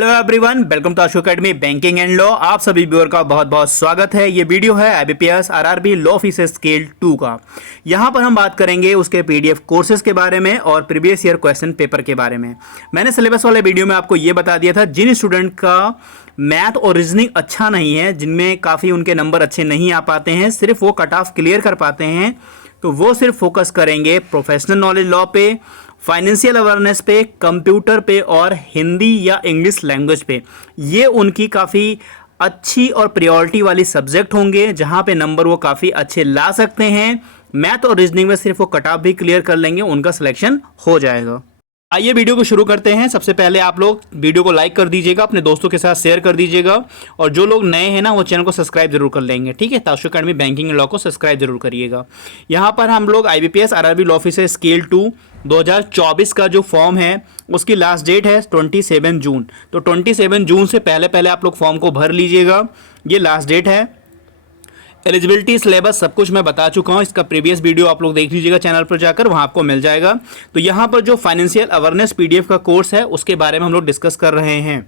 Hello everyone, welcome to Ashu academy banking and law. आप सभी viewer का बहुत बहुत स्वागत है। ये वीडियो है IBPS RRB law officer scale 2 का। यहाँ पर हम बात करेंगे उसके पीडीएफ कोर्सेज के बारे में और प्रीवियस ईयर क्वेश्चन पेपर के बारे में। मैंने सिलेबस वाले वीडियो में आपको ये बता दिया था, जिन स्टूडेंट का मैथ और रीजनिंग अच्छा नहीं है, जिनमें काफ़ी उनके नंबर अच्छे नहीं आ पाते हैं, सिर्फ वो कट ऑफ क्लियर कर पाते हैं, तो वो सिर्फ फोकस करेंगे प्रोफेशनल नॉलेज लॉ पे, फाइनेंशियल अवेयरनेस पे, कंप्यूटर पे और हिंदी या इंग्लिश लैंग्वेज पे। ये उनकी काफ़ी अच्छी और प्रायोरिटी वाली सब्जेक्ट होंगे, जहाँ पे नंबर वो काफ़ी अच्छे ला सकते हैं। मैथ और रीजनिंग में सिर्फ वो कट ऑफ भी क्लियर कर लेंगे, उनका सिलेक्शन हो जाएगा। आइए वीडियो को शुरू करते हैं। सबसे पहले आप लोग वीडियो को लाइक कर दीजिएगा, अपने दोस्तों के साथ शेयर कर दीजिएगा, और जो लोग नए हैं ना वो चैनल को सब्सक्राइब जरूर कर लेंगे, ठीक है। आशु एकेडमी बैंकिंग लॉ को सब्सक्राइब जरूर करिएगा। यहाँ पर हम लोग IBPS RRB law officer scale 2 2024 का जो फॉर्म है उसकी लास्ट डेट है 27 जून। तो 27 जून से पहले आप लोग फॉर्म को भर लीजिएगा, ये लास्ट डेट है। एलिजिबिलिटी सिलेबस सब कुछ मैं बता चुका हूँ, इसका प्रीवियस वीडियो आप लोग देख लीजिएगा चैनल पर जाकर, वहाँ आपको मिल जाएगा। तो यहाँ पर जो फाइनेंशियल अवेयरनेस पीडीएफ का कोर्स है उसके बारे में हम लोग डिस्कस कर रहे हैं।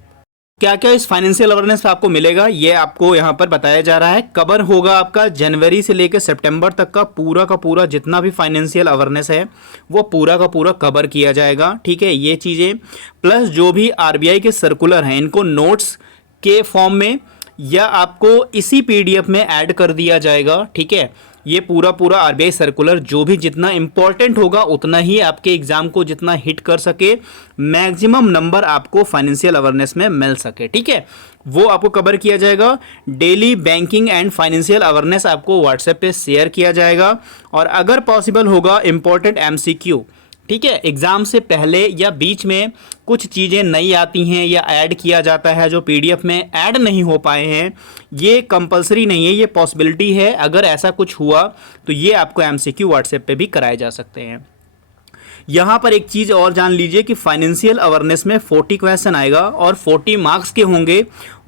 क्या क्या इस फाइनेंशियल अवेयरनेस पे आपको मिलेगा ये आपको यहाँ पर बताया जा रहा है। कवर होगा आपका जनवरी से लेकर सितंबर तक का पूरा जितना भी फाइनेंशियल अवेयरनेस है वो पूरा का पूरा कवर किया जाएगा, ठीक है। ये चीज़ें प्लस जो भी आरबीआई के सर्कुलर हैं इनको नोट्स के फॉर्म में या आपको इसी पीडीएफ में ऐड कर दिया जाएगा, ठीक है। ये पूरा आरबीआई सर्कुलर जो भी जितना इंपॉर्टेंट होगा उतना ही आपके एग्जाम को जितना हिट कर सके, मैक्सिमम नंबर आपको फाइनेंशियल अवेयरनेस में मिल सके, ठीक है, वो आपको कवर किया जाएगा। Daily banking and financial awareness आपको व्हाट्सएप पे शेयर किया जाएगा, और अगर पॉसिबल होगा इंपॉर्टेंट एमसीक्यू, ठीक है। एग्जाम से पहले या बीच में कुछ चीज़ें नई आती हैं या ऐड किया जाता है जो पीडीएफ में ऐड नहीं हो पाए हैं, ये कंपलसरी नहीं है, ये पॉसिबिलिटी है। अगर ऐसा कुछ हुआ तो ये आपको एमसीक्यू व्हाट्सएप पे भी कराए जा सकते हैं। यहाँ पर एक चीज़ और जान लीजिए कि फाइनेंशियल अवेयरनेस में 40 क्वेश्चन आएगा और 40 मार्क्स के होंगे।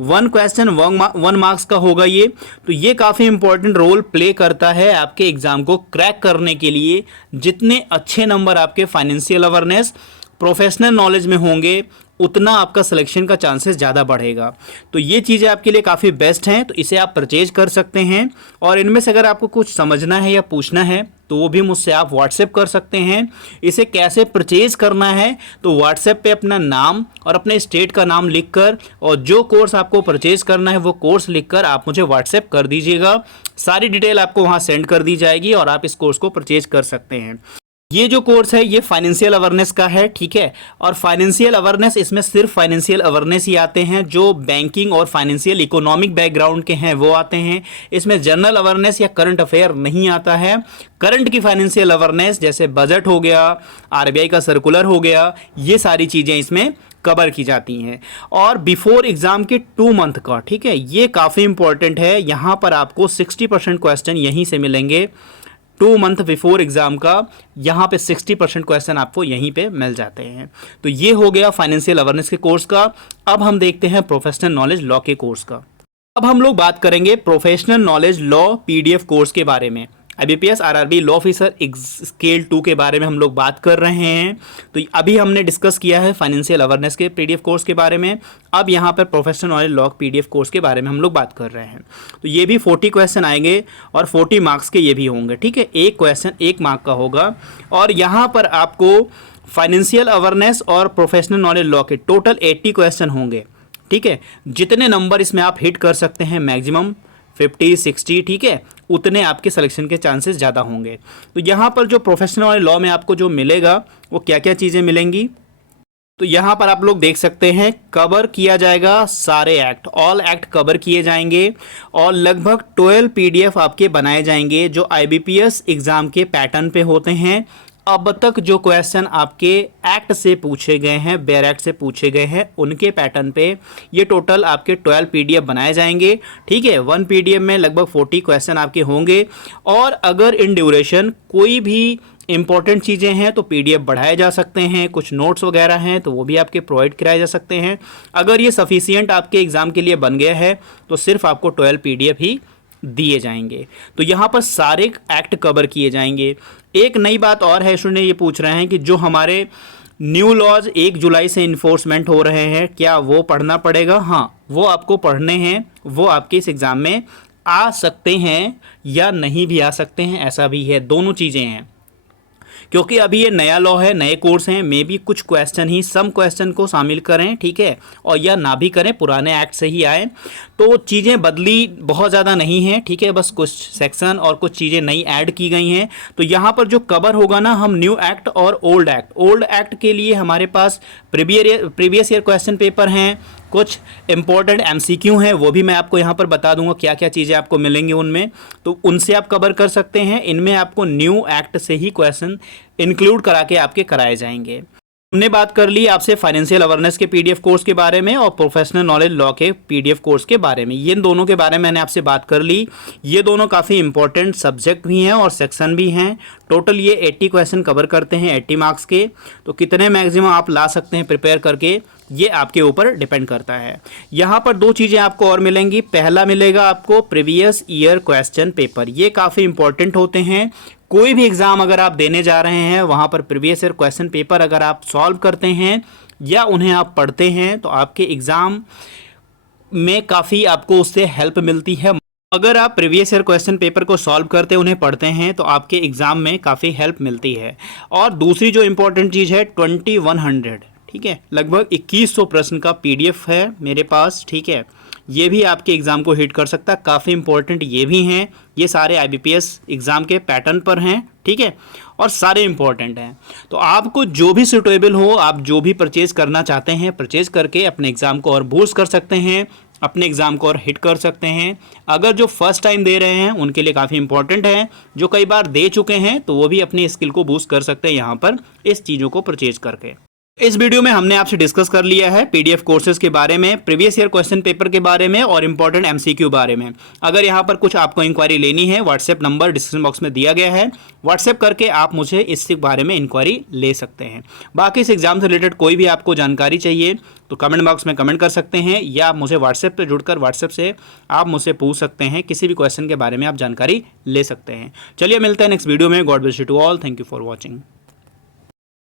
1 क्वेश्चन 1 मार्क्स का होगा ये। तो ये काफ़ी इंपॉर्टेंट रोल प्ले करता है आपके एग्ज़ाम को क्रैक करने के लिए। जितने अच्छे नंबर आपके फाइनेंशियल अवेयरनेस प्रोफेशनल नॉलेज में होंगे उतना आपका सिलेक्शन का चांसेस ज़्यादा बढ़ेगा। तो ये चीज़ें आपके लिए काफ़ी बेस्ट हैं, तो इसे आप परचेज कर सकते हैं। और इनमें से अगर आपको कुछ समझना है या पूछना है तो वो भी मुझसे आप व्हाट्सएप कर सकते हैं। इसे कैसे परचेज करना है तो व्हाट्सएप पे अपना नाम और अपने स्टेट का नाम लिखकर और जो कोर्स आपको परचेज करना है वो कोर्स लिखकर आप मुझे व्हाट्सएप कर दीजिएगा। सारी डिटेल आपको वहाँ सेंड कर दी जाएगी और आप इस कोर्स को परचेज कर सकते हैं। ये जो कोर्स है ये फाइनेंशियल अवेयरनेस का है, ठीक है। और फाइनेंशियल अवेयरनेस, इसमें सिर्फ फाइनेंशियल अवेयरनेस ही आते हैं जो बैंकिंग और फाइनेंशियल इकोनॉमिक बैकग्राउंड के हैं वो आते हैं। इसमें जनरल अवेयरनेस या करंट अफेयर नहीं आता है। करंट की फाइनेंशियल अवेयरनेस जैसे बजट हो गया, आरबीआई का सर्कुलर हो गया, ये सारी चीज़ें इसमें कवर की जाती हैं। और बिफोर एग्जाम के 2 मंथ का, ठीक है, ये काफ़ी इंपॉर्टेंट है। यहाँ पर आपको 60% क्वेश्चन यहीं से मिलेंगे। 2 मंथ बिफोर एग्जाम का यहाँ पे 60% क्वेश्चन आपको यहीं पे मिल जाते हैं। तो ये हो गया फाइनेंशियल अवेयरनेस के कोर्स का। अब हम देखते हैं प्रोफेशनल नॉलेज लॉ के कोर्स का। अब हम लोग बात करेंगे professional knowledge law PDF course के बारे में। IBPS RRB law officer scale 2 के बारे में हम लोग बात कर रहे हैं। तो अभी हमने डिस्कस किया है फाइनेंशियल अवेयरनेस के पीडीएफ कोर्स के बारे में। अब यहाँ पर professional knowledge law PDF course के बारे में हम लोग बात कर रहे हैं। तो ये भी 40 क्वेश्चन आएंगे और 40 मार्क्स के ये भी होंगे, ठीक है। एक क्वेश्चन 1 मार्क का होगा। और यहाँ पर आपको फाइनेंशियल अवेयरनेस और प्रोफेशनल नॉलेज लॉ के टोटल 80 क्वेश्चन होंगे, ठीक है। जितने नंबर इसमें आप हिट कर सकते हैं मैक्सिमम 50 60, ठीक है, उतने आपके सिलेक्शन के चांसेस ज़्यादा होंगे। तो यहाँ पर जो प्रोफेशनल लॉ में आपको जो मिलेगा वो क्या क्या चीज़ें मिलेंगी, तो यहाँ पर आप लोग देख सकते हैं कवर किया जाएगा सारे एक्ट, ऑल एक्ट कवर किए जाएंगे। और लगभग 12 पीडीएफ आपके बनाए जाएंगे जो आईबीपीएस एग्ज़ाम के पैटर्न पे होते हैं। अब तक जो क्वेश्चन आपके एक्ट से पूछे गए हैं, बेयर एक्ट से पूछे गए हैं, उनके पैटर्न पे ये टोटल आपके 12 पीडीएफ बनाए जाएंगे, ठीक है। 1 पीडीएफ में लगभग 40 क्वेश्चन आपके होंगे। और अगर इन ड्यूरेशन कोई भी इंपॉर्टेंट चीज़ें हैं तो पीडीएफ बढ़ाए जा सकते हैं, कुछ नोट्स वगैरह हैं तो वो भी आपके प्रोवाइड कराए जा सकते हैं। अगर ये सफिशिएंट आपके एग्ज़ाम के लिए बन गया है तो सिर्फ आपको 12 पीडीएफ ही दिए जाएंगे। तो यहाँ पर सारे एक्ट कवर किए जाएंगे। एक नई बात और है, स्टूडेंट ये पूछ रहे हैं कि जो हमारे न्यू लॉज 1 जुलाई से इन्फोर्समेंट हो रहे हैं, क्या वो पढ़ना पड़ेगा? हाँ, वो आपको पढ़ने हैं, वो आपके इस एग्ज़ाम में आ सकते हैं या नहीं भी आ सकते हैं, ऐसा भी है, दोनों चीज़ें हैं। क्योंकि अभी ये नया लॉ है, नए कोर्स हैं, मे भी कुछ क्वेश्चन ही सम क्वेश्चन को शामिल करें, ठीक है, और या ना भी करें, पुराने एक्ट से ही आए, तो चीज़ें बदली बहुत ज़्यादा नहीं हैं, ठीक है, बस कुछ सेक्शन और कुछ चीज़ें नई ऐड की गई हैं। तो यहाँ पर जो कवर होगा ना, हम न्यू एक्ट और ओल्ड एक्ट के लिए हमारे पास प्रीवियस ईयर क्वेश्चन पेपर हैं, कुछ इंपॉर्टेंट एमसीक्यू हैं, वो भी मैं आपको यहाँ पर बता दूंगा क्या क्या चीज़ें आपको मिलेंगी उनमें, तो उनसे आप कवर कर सकते हैं। इनमें आपको न्यू एक्ट से ही क्वेश्चन इंक्लूड करा के आपके कराए जाएंगे। हमने बात कर ली आपसे फाइनेंशियल अवेयरनेस के पीडीएफ कोर्स के बारे में और प्रोफेशनल नॉलेज लॉ के पीडीएफ कोर्स के बारे में, इन दोनों के बारे में मैंने आपसे बात कर ली। ये दोनों काफ़ी इंपॉर्टेंट सब्जेक्ट भी हैं और सेक्शन भी हैं। टोटल ये 80 क्वेश्चन कवर करते हैं, 80 मार्क्स के। तो कितने मैक्सिमम आप ला सकते हैं प्रिपेयर करके, ये आपके ऊपर डिपेंड करता है। यहाँ पर दो चीज़ें आपको और मिलेंगी। पहला मिलेगा आपको प्रीवियस ईयर क्वेश्चन पेपर, ये काफ़ी इंपॉर्टेंट होते हैं। कोई भी एग्ज़ाम अगर आप देने जा रहे हैं, वहाँ पर प्रीवियस ईयर क्वेश्चन पेपर अगर आप सॉल्व करते हैं या उन्हें आप पढ़ते हैं, तो आपके एग्ज़ाम में काफ़ी आपको उससे हेल्प मिलती है। अगर आप प्रीवियस ईयर क्वेश्चन पेपर को सॉल्व करते उन्हें पढ़ते हैं, तो आपके एग्ज़ाम में काफ़ी हेल्प मिलती है। और दूसरी जो इम्पोर्टेंट चीज़ है 2100, ठीक है, लगभग 2100 प्रश्न का पीडीएफ है मेरे पास, ठीक है, ये भी आपके एग्ज़ाम को हिट कर सकता है। काफ़ी इंपॉर्टेंट ये भी हैं, ये सारे आईबीपीएस एग्ज़ाम के पैटर्न पर हैं, ठीक है, और सारे इंपॉर्टेंट हैं। तो आपको जो भी सूटेबल हो, आप जो भी परचेज करना चाहते हैं, परचेज करके अपने एग्ज़ाम को और बूस्ट कर सकते हैं, अपने एग्ज़ाम को और हिट कर सकते हैं। अगर जो फर्स्ट टाइम दे रहे हैं उनके लिए काफ़ी इंपॉर्टेंट है, जो कई बार दे चुके हैं तो वो भी अपनी स्किल को बूस्ट कर सकते हैं यहाँ पर इस चीज़ों को परचेज करके। इस वीडियो में हमने आपसे डिस्कस कर लिया है पीडीएफ कोर्सेज के बारे में, प्रीवियस ईयर क्वेश्चन पेपर के बारे में और इंपॉर्टेंट एमसीक्यू बारे में। अगर यहाँ पर कुछ आपको इंक्वायरी लेनी है, व्हाट्सएप नंबर डिस्क्रिप्शन बॉक्स में दिया गया है, व्हाट्सएप करके आप मुझे इस बारे में इंक्वायरी ले सकते हैं। बाकी इस एग्जाम से रिलेटेड कोई भी आपको जानकारी चाहिए तो कमेंट बॉक्स में कमेंट कर सकते हैं, या आप मुझे व्हाट्सएप पर जुड़कर व्हाट्सएप से आप मुझसे पूछ सकते हैं, किसी भी क्वेश्चन के बारे में आप जानकारी ले सकते हैं। चलिए मिलते हैं नेक्स्ट वीडियो में। God bless you to all, thank you for watching.